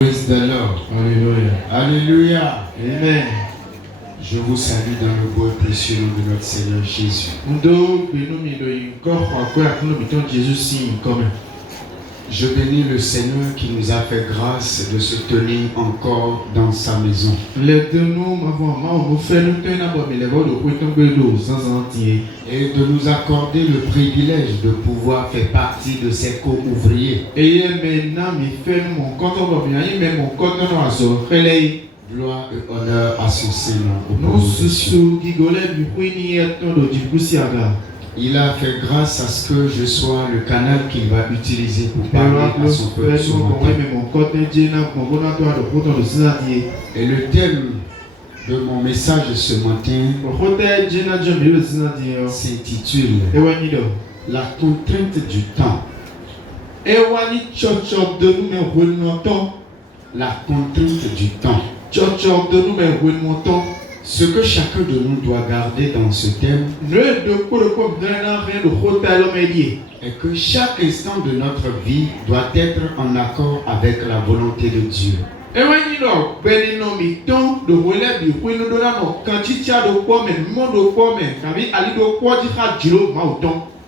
Praise the Lord. Alléluia. Alléluia. Amen. Je vous salue dans le beau et précieux nom de notre Seigneur Jésus. Je bénis le Seigneur qui nous a fait grâce de se tenir encore dans sa maison. Et de nous accorder le privilège de pouvoir faire partie de ses co-ouvriers. Gloire et honneur à son Seigneur. Il a fait grâce à ce que je sois le canal qu'il va utiliser pour parler à son peuple ce matin. Et le thème de mon message ce matin s'intitule La contrainte du temps. La contrainte du temps. Ce que chacun de nous doit garder dans ce thème est que chaque instant de notre vie doit être en accord avec la volonté de Dieu.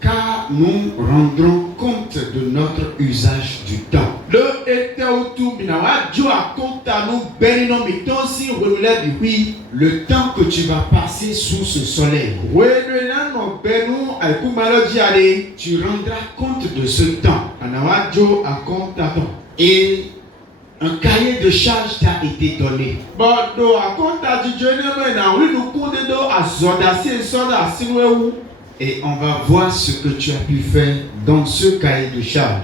Car nous rendrons compte de notre usage du temps. Le temps que tu vas passer sous ce soleil, tu rendras compte de ce temps. Et un cahier de charge t'a été donné. Et on va voir ce que tu as pu faire dans ce cahier de charge.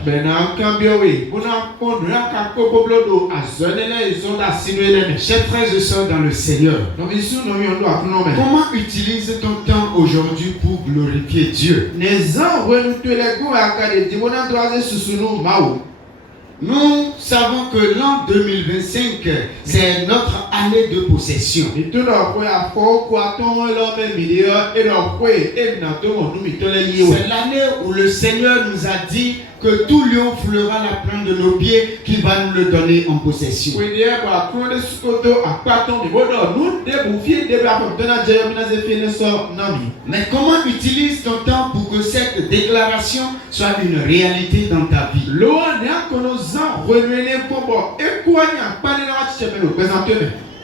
Chers frères et sœurs dans le Seigneur, comment utilise ton temps aujourd'hui pour glorifier Dieu? Nous savons que l'an 2025, c'est notre année de possession. C'est l'année où le Seigneur nous a dit que tout lion foulera la plante de nos pieds, qu'il va nous le donner en possession. Mais comment utilise ton temps pour que cette déclaration soit une réalité dans ta vie?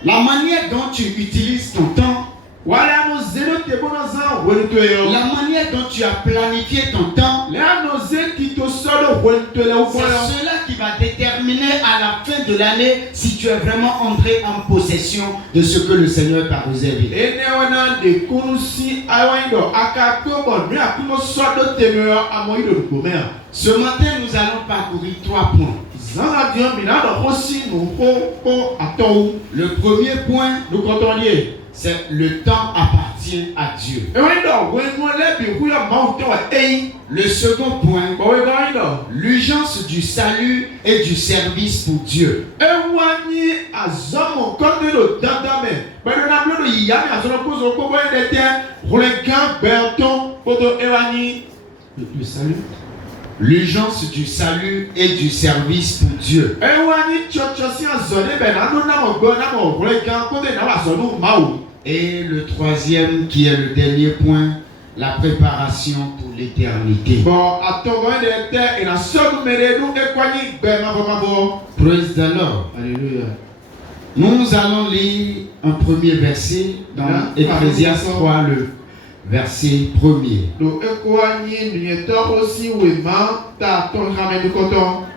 La manière dont tu utilises ton temps, la manière dont tu as planifié ton temps, c'est cela qui va déterminer à la fin de l'année si tu es vraiment entré en possession de ce que le Seigneur t'a réservé. Ce matin, nous allons parcourir 3 points. Le premier point, c'est le temps appartient à Dieu. Le second point, l'urgence du salut et du service pour Dieu. Le salut. L'urgence du salut et du service pour Dieu. Et le troisième, qui est le dernier point, la préparation pour l'éternité. Praise the Lord. Alléluia. Nous allons lire un premier verset dans Ecclésiaste 3, le verset 1er.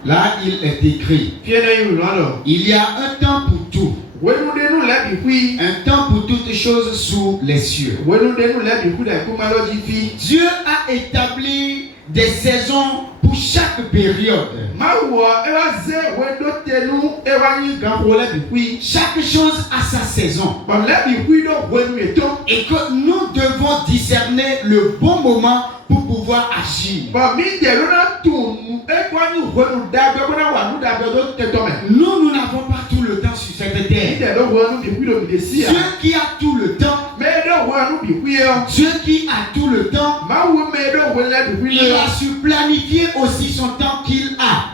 Là, il est écrit: il y a un temps pour tout. Un temps pour toutes choses sous les cieux. Dieu a établi des saisons pour chaque période. Chaque chose a sa saison. Et que nous devons discerner le bon moment pour pouvoir agir. Nous n'avons pas tout le temps sur cette terre. Dieu qui a tout le temps, Dieu qui a tout le temps, il a su planifier aussi son temps qu'il a.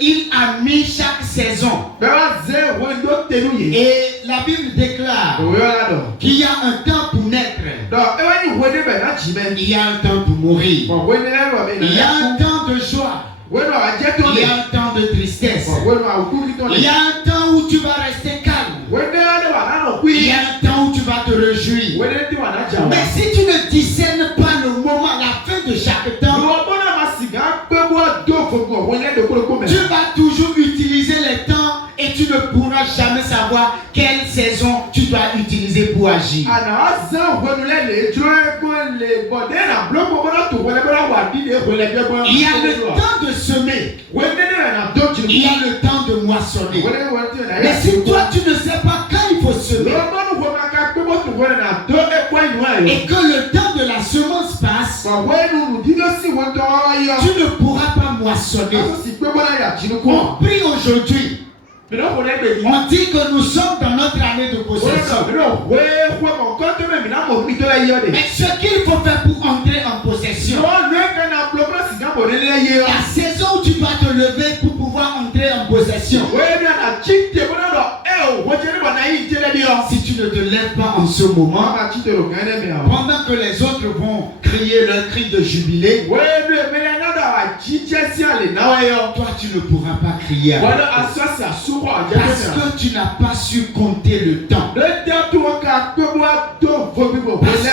il a mis chaque saison. Et la Bible déclare qu'il y a un temps pour naître. Il y a un temps pour mourir. Il y a un temps de joie. Il y a un temps de tristesse. Il y a un temps où tu vas rester calme. Il y a un temps où tu vas te réjouir. Mais si tu ne discernes pas le moment, la fin de chaque temps, tu vas toujours utiliser les temps et tu ne pourras jamais savoir quelle saison tu dois utiliser pour agir. Il y a le temps de semer. Il y a le temps de moissonner. Mais si toi tu ne sais pas quand il faut semer et que le temps de la semence passe, tu ne pourras pas moissonner. On prie aujourd'hui. On dit que nous sommes dans notre année de possession. Mais ce qu'il faut faire pour entrer en possession, la saison où tu dois te lever pour pouvoir entrer en possession. Si tu ne te lèves pas en ce moment, pendant que les autres vont crier leur cri de jubilé, toi tu ne pourras pas crier. Parce que tu n'as pas su compter le temps. Parce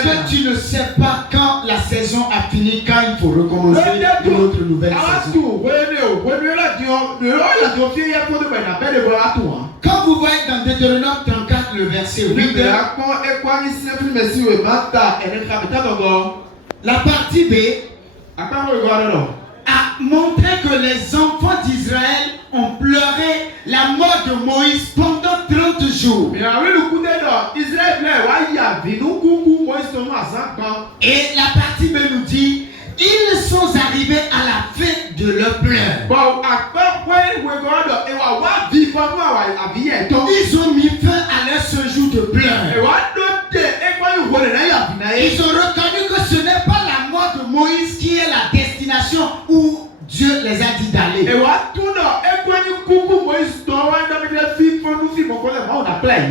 que tu ne sais pas quand la saison a fini, quand il faut recommencer une autre nouvelle saison. Quand vous voyez dans Deutéronome 34 le verset 8, la partie B a montré que les enfants d'Israël ont pleuré la mort de Moïse pendant 30 jours. Et la partie B nous dit, ils sont arrivés à la fin de leur pleurs. Ils ont mis fin à leur séjour de pleurs. Ils ont reconnu que ce n'est pas la mort de Moïse qui est la destination où Dieu les a dit d'aller.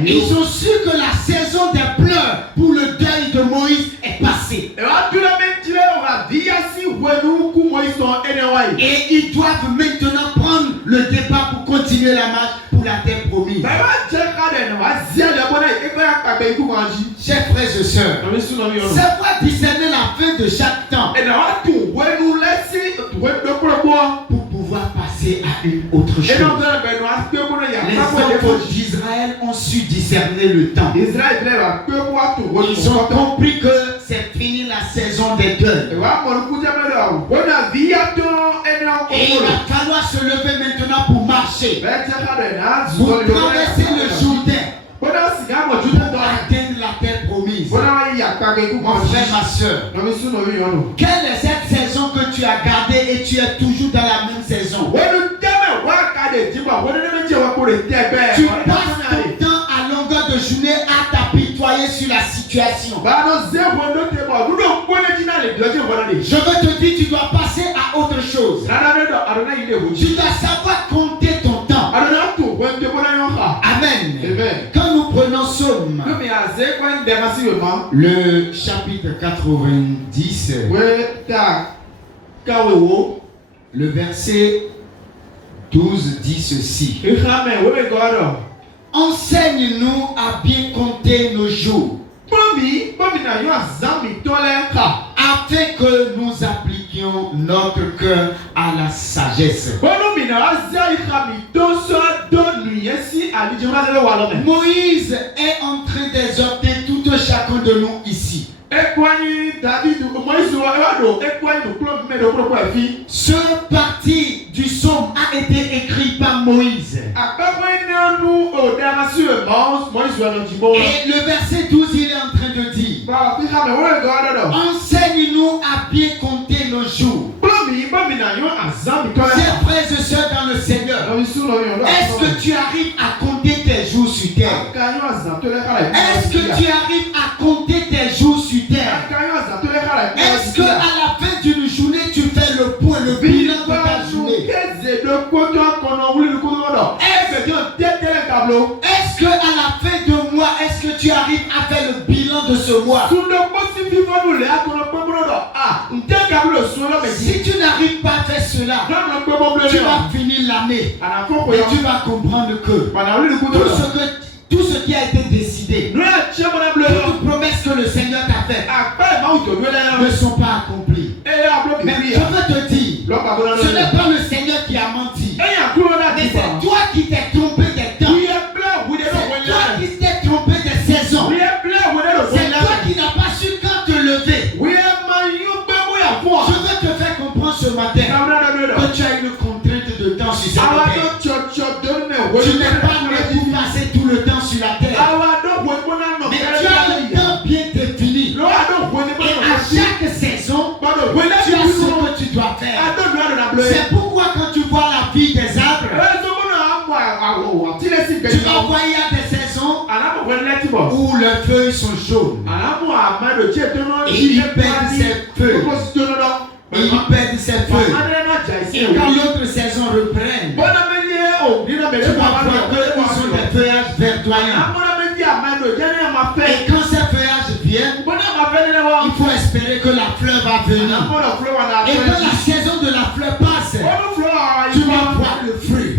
Ils ont su que la saison des pleurs pour le deuil de Moïse est passée. Et ils doivent maintenant prendre le départ pour continuer la marche pour la terre promise. Chers frères et sœurs, savoir discerner la fin de chaque temps pour pouvoir passer à une autre chose. Les enfants d'Israël ont su discerner le temps. Ils ont compris que c'est fini la saison des deuils. Et il va falloir se lever maintenant pour marcher, pour traverser le Jourdain, pour atteindre la terre promise. Mon frère, ma soeur, quelle est cette saison que tu as gardée et tu es toujours dans la même saison? Tu passes ton temps à longueur de journée à t'apitoyer sur la situation. Je veux te dire, tu dois passer à autre chose. Tu dois savoir compter ton temps. Amen. Quand nous prenons Somme, le chapitre 90, le verset 12 dit ceci. Enseigne-nous à bien compter nos jours, afin que nous appliquions notre cœur à la sagesse. Moïse est en train d'exhorter tout chacun de nous ici. Ce parti du psaume a été écrit par Moïse. Et le verset 12, il est en train de dire: enseigne-nous à bien compter nos jours. Chers frères et sœurs dans le Seigneur, est-ce que tu arrives à compter tes jours sur terre? Est-ce que tu arrives à compter tes jours sur terre? Est-ce que à la fin d'une journée tu fais le Est-ce que à la fin de mois, est-ce que tu arrives à faire le bilan de ce mois? Si tu n'arrives pas à faire cela, tu vas finir l'année et tu vas comprendre que tout ce qui a été décidé, toutes les promesses que le Seigneur t'a faites ne sont pas accomplies. Mais je veux te dire, ce n'est pas le Seigneur qui a menti, mais c'est toi qui t'es trompé des temps. C'est toi qui t'es trompé des saisons. C'est toi qui n'as pas su quand te lever. Je veux te faire comprendre ce matin que tu as une contrainte de temps sur cette terre. Tu n'es pas né pour passer tout le temps sur la terre. Mais tu as le temps bien défini. Et à chaque saison, tu as ce que tu dois faire. C'est pourquoi quand tu vois la vie des arbres, tu vas voir il y a des saisons où les feuilles sont jaunes. Et ils perdent ses feuilles. Et ils perdent ses feuilles. Et quand l'autre saison reprenne, tu vas voir qu'ils ont des feuillages verdoyants. Et quand ces feuillages viennent, il faut espérer que la fleur va venir. Et quand la saison de la fleur passe, tu vas voir le fruit.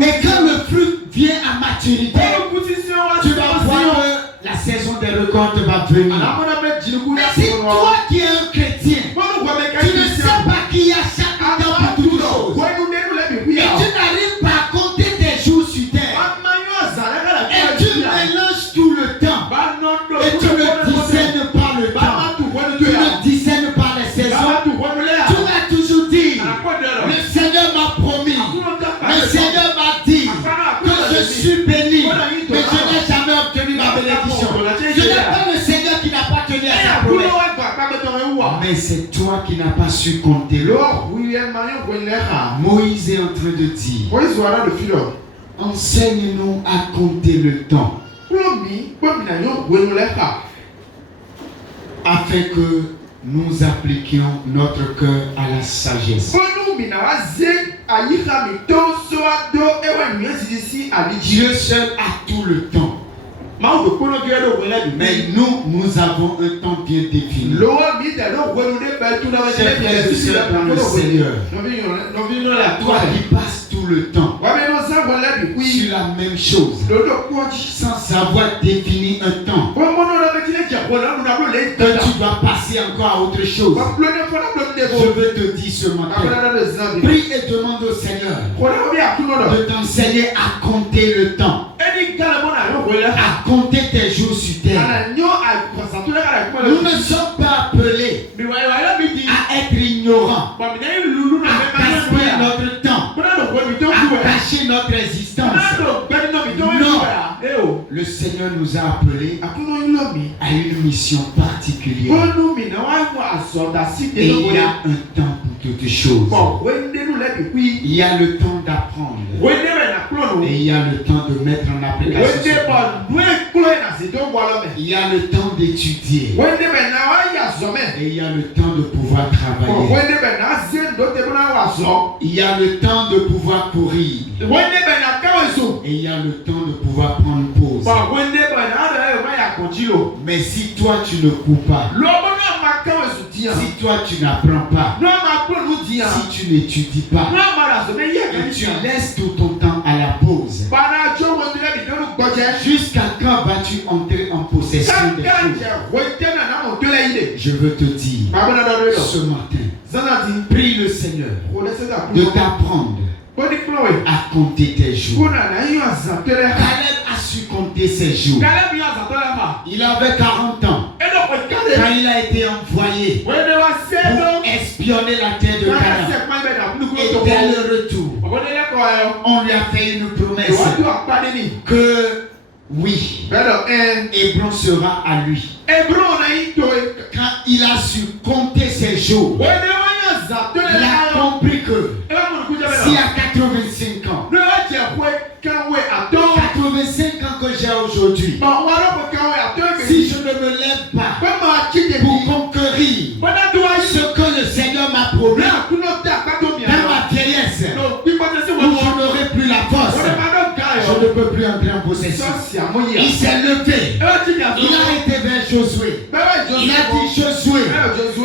Et quand le fruit vient à maturité, tu vas voir que la saison des récoltes va venir. Mais si toi qui es un chrétien, tu ne sais pas qu'il y a chaque temps pour toutes choses, et tu n'arrives pas à compter tes jours sur terre, et tu mélanges tout le temps, et tu ne discernes pas le temps, tu ne discernes pas les saisons, tu vas toujours dire, le Seigneur m'a promis, le Seigneur m'a dit que je suis béni, mais je n'ai jamais obtenu ma bénédiction. Ce n'est pas le Seigneur qui n'a pas tenu à sa promesse, mais c'est toi qui n'as pas su compter le temps. Moïse est en train de dire, enseigne-nous à compter le temps, afin que nous appliquions notre cœur à la sagesse. Dieu seul a tout le temps. Mais nous avons un temps bien défini. Chers frères et sœurs dans le Seigneur, toi qui passes tout le temps sur la même chose, sans savoir définir un temps, que tu dois passer encore à autre chose. Je veux te dire ce matin, prie et demande au Seigneur de t'enseigner à compter le temps, à compter tes jours sur terre. Nous ne sommes pas appelés à être ignorants, à gaspiller notre temps, à cacher notre existence. Non, le Seigneur nous a appelés à une mission particulière. Et il y a un temps pour toutes choses. Il y a le temps d'apprendre. Et il y a le temps de mettre en application. Il y a le temps d'étudier. Et il y a le temps de pouvoir travailler. Il y a le temps de pouvoir courir. Et il y a le temps de pouvoir prendre pause. Mais si toi tu ne cours pas, si toi tu n'apprends pas, si tu n'étudies pas, et tu laisses tout ton temps à la pause, jusqu'à quand vas-tu entrer en possession des choses? Je veux te dire ce matin, prie le Seigneur de t'apprendre à compter tes jours. Caleb a su compter ses jours. Il avait 40 ans quand il a été envoyé pour espionner la terre de Canaan. Et dès le retour, on lui a fait une promesse que oui, Hébron sera à lui. Quand il a su compter ses jours, il a compris que si à 85 ans, 85 ans que j'ai aujourd'hui, si je ne me lève pas pour conquérir ce que le Seigneur m'a promis, dans ma vieillesse, où je n'aurai plus la force, je ne peux plus entrer en possession. Il s'est levé. Il a été vers Josué. Il a dit, Josué,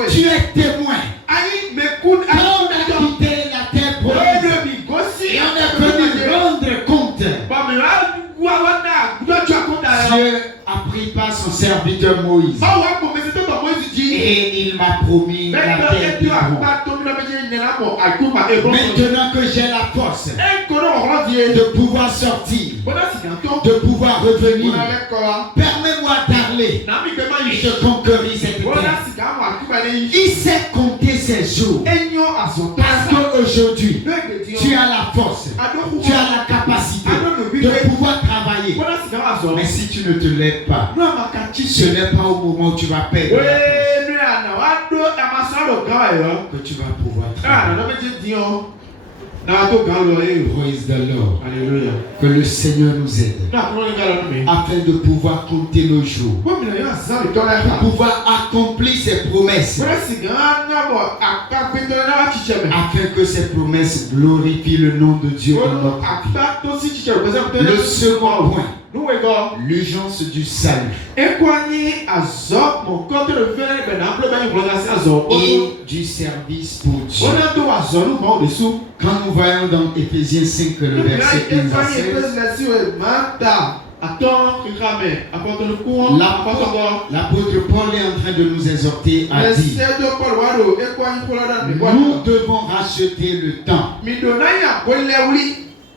tu es témoin. On a quitté la terre promise. Et on est venu rendre compte. Dieu a pris par son serviteur Moïse. Et il m'a promis la terre d'Hébreu. Maintenant que j'ai la force de pouvoir sortir, de pouvoir revenir, permets-moi d'aller et de conquérir cette terre. Il sait compter ses jours. Parce qu'aujourd'hui, tu as la force, tu as la capacité de pouvoir travailler. Mais si tu ne te lèves pas, ce n'est pas au moment où tu vas perdre que tu vas pouvoir travailler. Praise the Lord. Alléluia. Que le Seigneur nous aide afin de pouvoir compter nos jours, de pouvoir accomplir ses promesses, afin que ces promesses glorifient le nom de Dieu dans notre vie. Le second point, l'urgence du salut et du service pour Dieu. Quand nous voyons dans Éphésiens 5 le verset 15 à 16, l'apôtre Paul est en train de nous exhorter à dire: nous devons racheter le temps.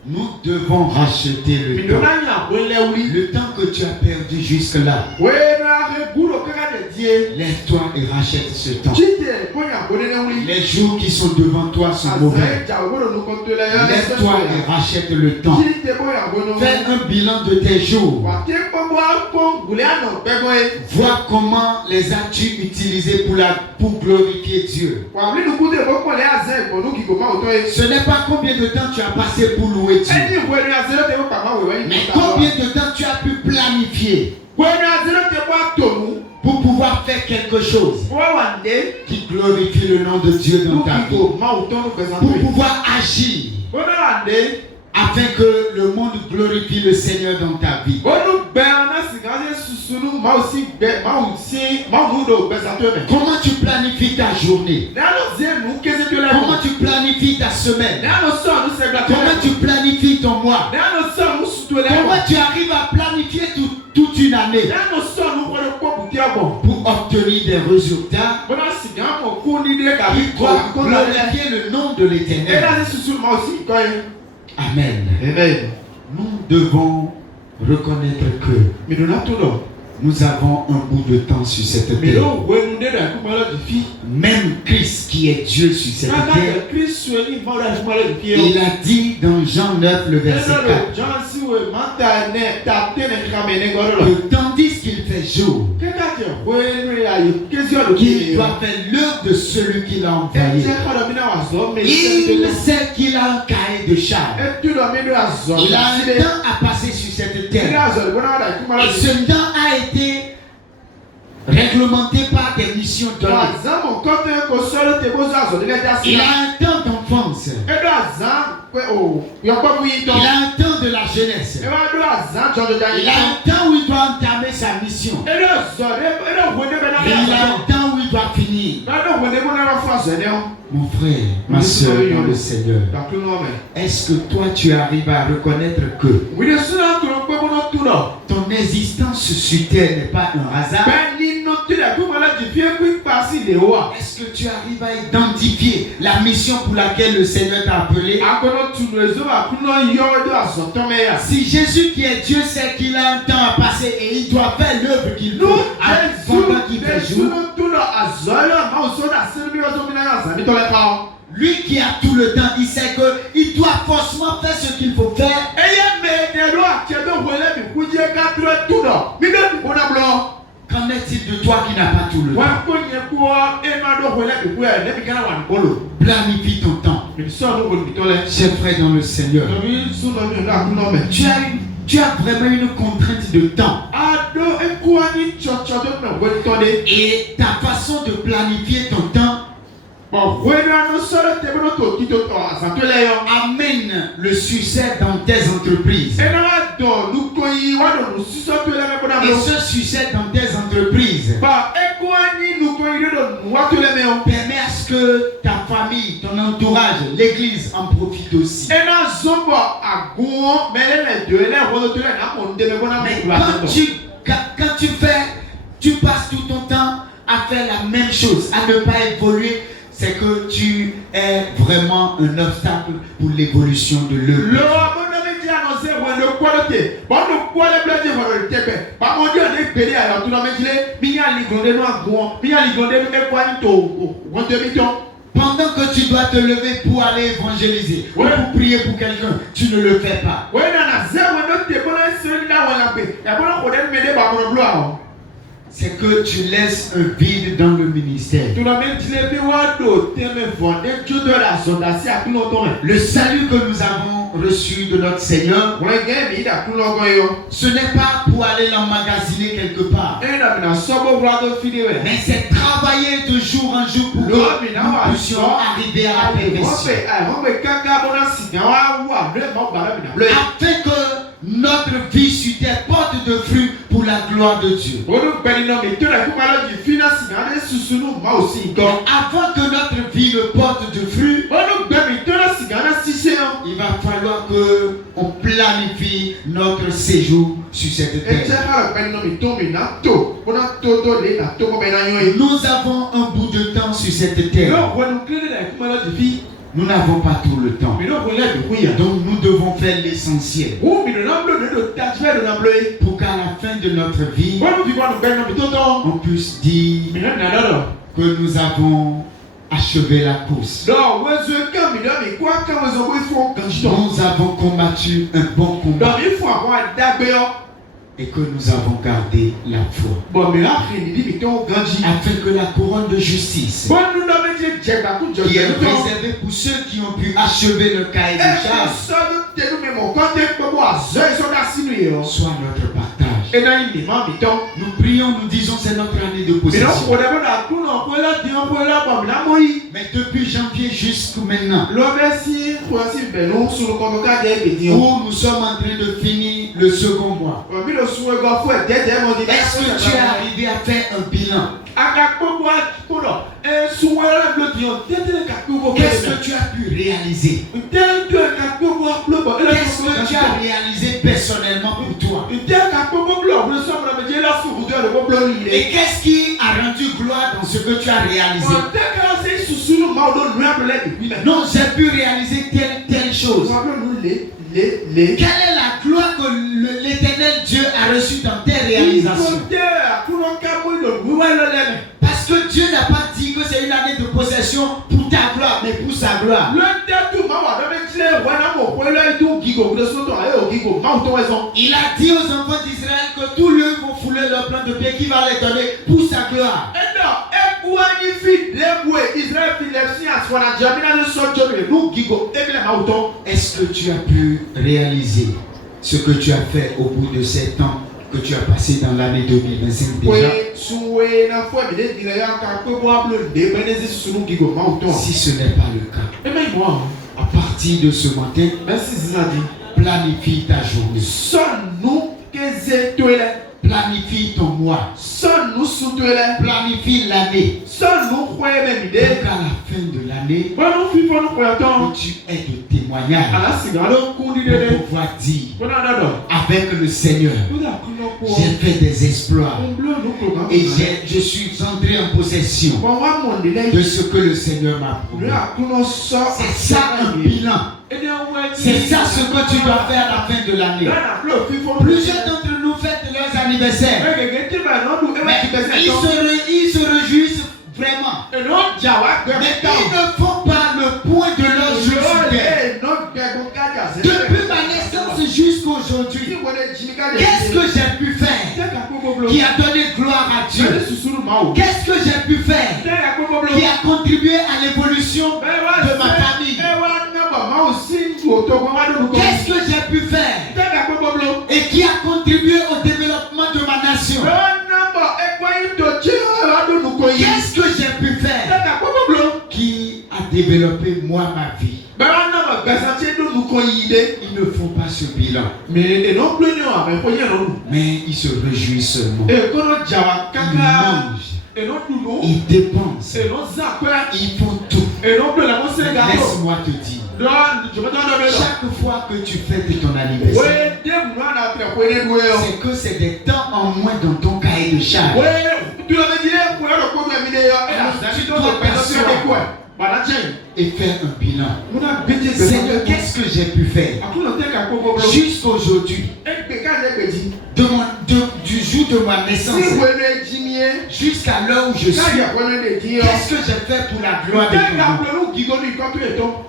Nous devons racheter le temps. Le temps que tu as perdu jusque-là. Lève-toi et rachète ce temps. Les jours qui sont devant toi sont mauvais. Lève-toi et rachète le temps. Fais un bilan de tes jours. Vois comment les as-tu utilisés pour glorifier Dieu. Ce n'est pas combien de temps tu as passé pour louer Dieu, mais combien de temps tu as pu planifier pour pouvoir faire quelque chose qui glorifie le nom de Dieu dans ta vie, pour pouvoir agir afin que le monde glorifie le Seigneur dans ta vie. Comment tu planifies ta journée? Comment tu planifies ta semaine? Comment tu planifies ton mois? Comment tu arrives à planifier toute une année pour obtenir des résultats qui doivent glorifier le nom de l'Éternel? Amen. Nous devons reconnaître que nous avons un bout de temps sur cette terre. Même Christ qui est Dieu sur cette terre, il a dit dans Jean 9 le verset 4 que tandis qu'il fait jour, qu'il doit faire l'œuvre de celui qui l'a envoyé. Il sait qu'il a un cahier de charge. Il a un temps à passer sur cette terre. Et ce temps a été réglementé par des missions données. Il a un temps d'enfance. Il a un temps de la jeunesse. Il a un temps où il doit entamer sa mission. Et il a un temps où il doit finir. Mon frère, ma soeur dans le Seigneur, est-ce que toi tu arrives à reconnaître que ton existence sur terre n'est pas un hasard? Est-ce que tu arrives à identifier la mission pour laquelle le Seigneur t'a appelé? Si Jésus qui est Dieu sait qu'il a un temps à passer et il doit faire l'œuvre qu'il faut pendant qu'il fait jour, lui qui a tout le temps, il sait qu'il doit forcément faire ce qu'il faut faire. Qu'en est-il de toi qui n'as pas tout le temps? Planifie ton temps. Chers frères dans le Seigneur, tu as vraiment une contrainte de temps. Et ta façon de planifier ton temps Amène le succès dans tes entreprises. Et ce succès dans tes entreprises permet à ce que ta famille, ton entourage, l'église en profite aussi. Mais quand tu passes tout ton temps à faire la même chose, à ne pas évoluer, c'est que tu es vraiment un obstacle pour l'évolution de l'œuvre. Pendant que tu dois te lever pour aller évangéliser ou pour prier pour quelqu'un, tu ne le fais pas. C'est que tu laisses un vide dans le ministère. Le salut que nous avons reçu de notre Seigneur, ce n'est pas pour aller l'emmagasiner quelque part, mais c'est travailler de jour en jour pour que nous puissions arriver à la perfection. Afin que notre vie sur terre porte de fruits pour la gloire de Dieu. Donc avant que notre vie ne porte de fruits, il va falloir que on planifie notre séjour sur cette terre. Nous avons un bout de temps sur cette terre. Nous n'avons pas tout le temps. Donc nous devons faire l'essentiel. Pour qu'à la fin de notre vie, on puisse dire que nous avons achevé la course. Nous avons combattu un bon combat. Et que nous avons gardé la foi. Afin que la couronne de justice qui est réservée pour ceux qui ont pu achever le cahier de charge soit notre partage. Nous prions, nous disons c'est notre année de possession. Mais depuis janvier jusqu'à maintenant, où nous sommes en train de finir le second mois, est-ce que tu es arrivé à faire un bilan? Qu'est-ce que tu as pu réaliser? Qu'est-ce que tu as réalisé personnellement pour toi? Et qu'est-ce qui a rendu gloire dans ce que tu as réalisé? Non, j'ai pu réaliser telle chose. Quelle est la gloire que l'Éternel Dieu a reçue dans tes réalisations? Parce que Dieu n'a pas dit que c'est une année de possession pour ta gloire, mais pour sa gloire. Il a dit aux enfants d'Israël que tous lieux vont fouler leur plan de pied qui va les donner pour sa gloire. Est-ce que tu as pu réaliser ce que tu as fait au bout de 7 ans que tu as passé dans l'année 2025 déjà? Si ce n'est pas le cas, à partir de ce matin, planifie ta journée. Planifie ton mois. Planifie l'année. Pour qu'à la fin de l'année, tu aies de témoignages pour pouvoir dire avec le Seigneur, j'ai fait des exploits et je suis entré en possession de ce que le Seigneur m'a prouvé. C'est ça un bilan. C'est ça ce que tu dois faire à la fin de l'année. Plusieurs d'entre nous fêtent leurs anniversaires, mais ils se réjouissent vraiment. Mais ils ne font pas le point de leur jour. Depuis ma naissance jusqu'à aujourd'hui, qu'est-ce que j'ai pu faire qui a donné gloire à Dieu? Qu'est-ce que j'ai pu faire qui a contribué à l'évolution de ma famille? Qu'est-ce que j'ai pu faire et qui a contribué au développement de ma nation? Qu'est-ce que j'ai pu faire qui font pas ce bilan. Mais ils se réjouissent seulement. Ils mangent. Ils dépensent. Ils font tout. Laisse-moi te dire. Chaque fois que tu fêtes ton anniversaire, c'est que c'est des temps en moins dans ton cahier de charge. Tu dois t'asseoir et faire un bilan. Seigneur, qu'est-ce que j'ai pu faire jusqu'aujourd'hui, du jour de ma naissance jusqu'à l'heure où je suis? Qu'est-ce que j'ai fait pour la gloire de ton nom?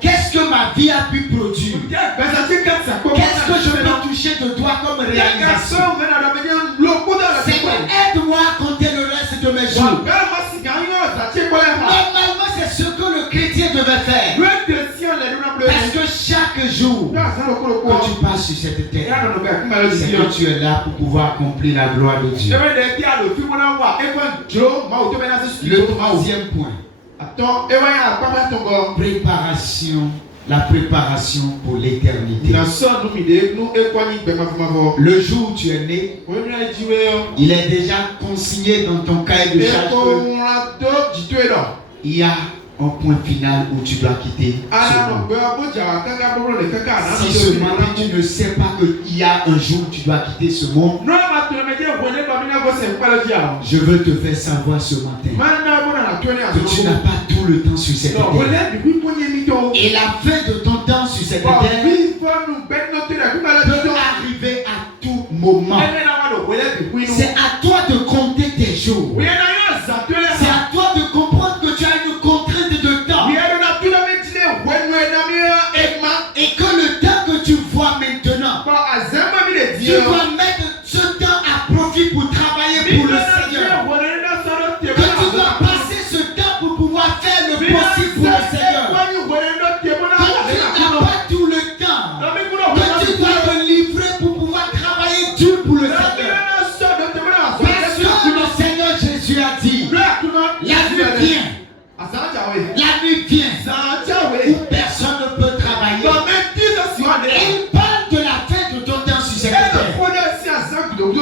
Qu'est-ce que ma vie a pu produire? Qu'est-ce que je peux toucher de toi comme réalisation? Seigneur, aide-moi à compter le reste de mes jours. Normalement, c'est ce que le chrétien devait faire. Parce que chaque jour que tu passes sur cette terre, c'est que tu es là pour pouvoir accomplir la gloire de Dieu. Le troisième point. La préparation pour l'éternité. Le jour où tu es né, il est déjà consigné dans ton cahier de charge. Il y a un point final où tu dois quitter ce monde. Si ce matin tu ne sais pas qu'il y a un jour où tu dois quitter ce monde, je veux te faire savoir ce matin que tu n'as pas tout le temps sur cette terre. Et la fin de ton temps sur cette terre peut arriver à tout moment. C'est à toi de compter tes jours. C'est à toi de comprendre que tu as une contrainte de temps. Et que le temps que tu vois maintenant, tu dois mettre ce temps à profit pour travailler pour le Seigneur. Que tu dois passer ce temps pour pouvoir faire le possible pour le Seigneur. Que tu n'as pas tout le temps. Que tu dois te livrer pour pouvoir travailler dur pour le Seigneur. Parce que le Seigneur Jésus a dit, la nuit vient. La nuit vient où personne ne peut travailler. Il parle de la fin de ton temps sur cette terre.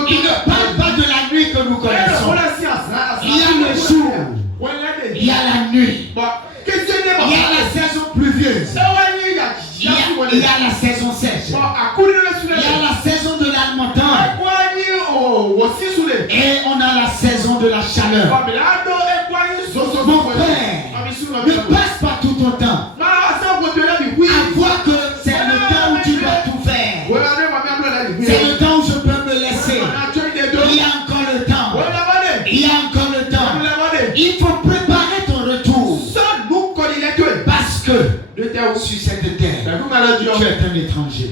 Il ne parle pas de la nuit que nous connaissons. Il y a le jour, il y a la nuit, il y a la saison pluvieuse, il y a la saison sèche, il y a la saison de la montagne, et on a la saison de la chaleur. Mon frère, ne passe pas tout ton temps à voir que c'est le temps où tu dois tout faire. C'est le temps où je peux me laisser. Il y a encore le temps. Il y a encore le temps. Il faut préparer ton retour. Parce que sur cette terre, tu es un étranger.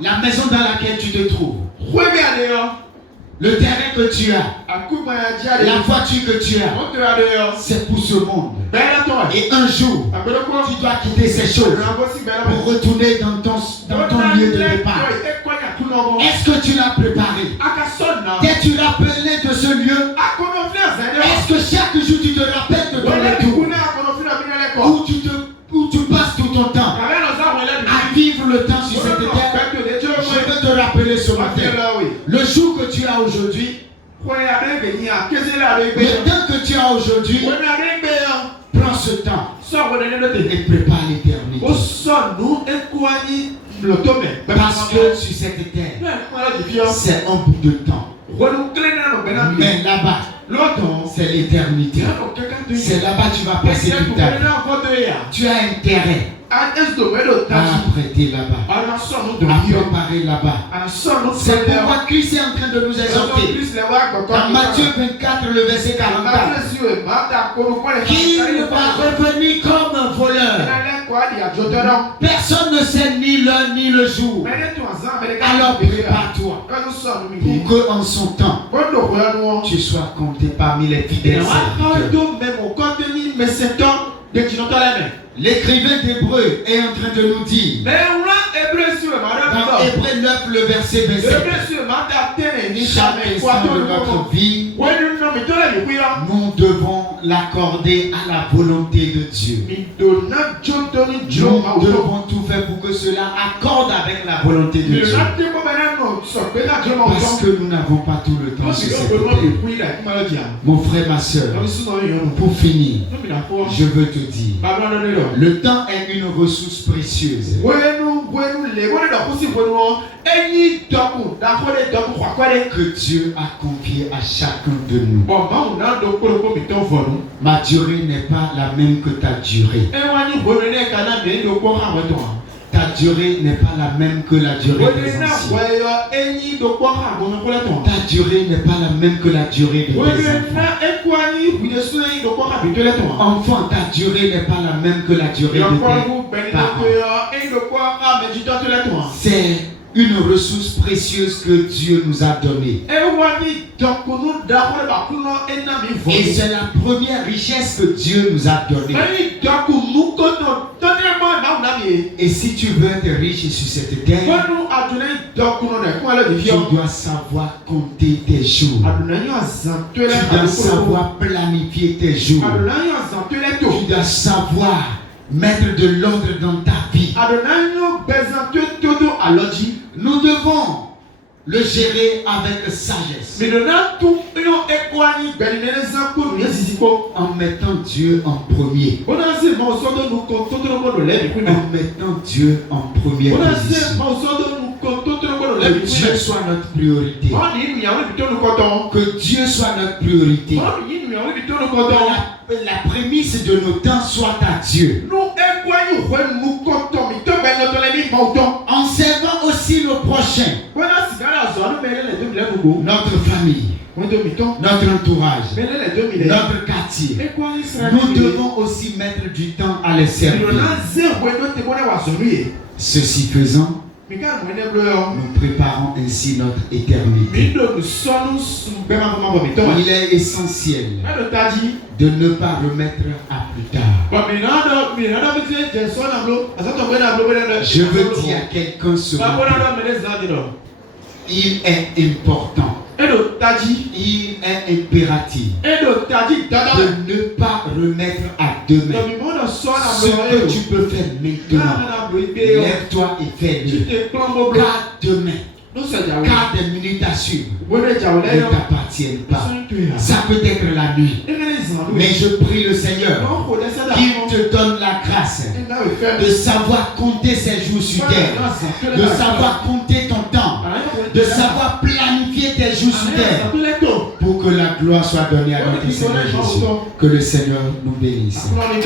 La maison dans laquelle tu te trouves, le terrain que tu as, la voiture que tu as, c'est pour ce monde. Et un jour, tu dois quitter ces choses pour retourner dans ton lieu de départ. Est-ce que tu l'as préparé? T'es-tu rappelé de ce lieu? Est-ce que chaque jour tu te rappelles de ton retour? Où tu passes tout ton temps à vivre le temps sur cette terre? Je veux te rappeler ce matin, le jour que tu as aujourd'hui, le temps que tu as aujourd'hui, prends ce temps et prépare l'éternité. Parce que sur cette terre, c'est un bout de temps. Mais là-bas, c'est l'éternité. C'est là-bas que tu vas passer toute ta vie. Tu as intérêt à prêter là-bas, à préparer là-bas. C'est pourquoi Christ est en train de nous exhorter. Dans Matthieu 24, le verset 44, qu'il va revenir comme un voleur. Personne ne sait ni l'heure ni le jour. Alors prépare-toi pour qu'en son temps, tu sois compté parmi les fidèles serviteurs. L'écrivain d'Hébreu est en train de nous dire, dans Hébreu 9, le verset 27, chaque instant de notre vie nous devons l'accorder à la volonté de Dieu. Nous devons tout faire pour que cela accorde avec la volonté de Dieu. Parce que nous n'avons pas tout le temps sur cette terre. Mon frère, ma soeur, pour finir, je veux te dire, le temps est une ressource précieuse que Dieu a confiée à chacun de nous. Ma durée n'est pas la même que ta durée. Ta durée n'est pas la même que la durée des anciens. Ta durée n'est pas la même que la durée de tes enfants. Enfant, ta durée n'est pas la même que la durée de tes parents. C'est une ressource précieuse que Dieu nous a donnée. Et c'est la première richesse que Dieu nous a donnée. Et si tu veux être riche sur cette terre, tu dois savoir compter tes jours. Tu dois savoir planifier tes jours. Tu dois savoir mettre de l'ordre dans ta vie. Nous devons le gérer avec sagesse. En mettant Dieu en premier. En mettant Dieu en première position. Que Dieu soit notre priorité. Que Dieu soit notre priorité. Que la prémisse de nos temps soit à Dieu. En servant aussi nos prochains. Notre famille. Notre entourage. Notre quartier. Nous devons aussi mettre du temps à les servir. Ceci faisant, nous préparons ainsi notre éternité. Il est essentiel de ne pas remettre à plus tard. Je veux dire à quelqu'un ce matin, il est important, il est impératif de ne pas remettre à demain ce que tu peux faire maintenant. Lève-toi et fais-le. Car demain, car des minutes à suivre ne t'appartiennent pas. Ça peut être la nuit. Mais je prie le Seigneur qu'il te donne la grâce de savoir compter ces jours sur terre, de savoir compter ton temps, de savoir planifier tes jours sur terre, pour que la gloire soit donnée à notre Seigneur Jésus. Que le Seigneur nous bénisse. Amen.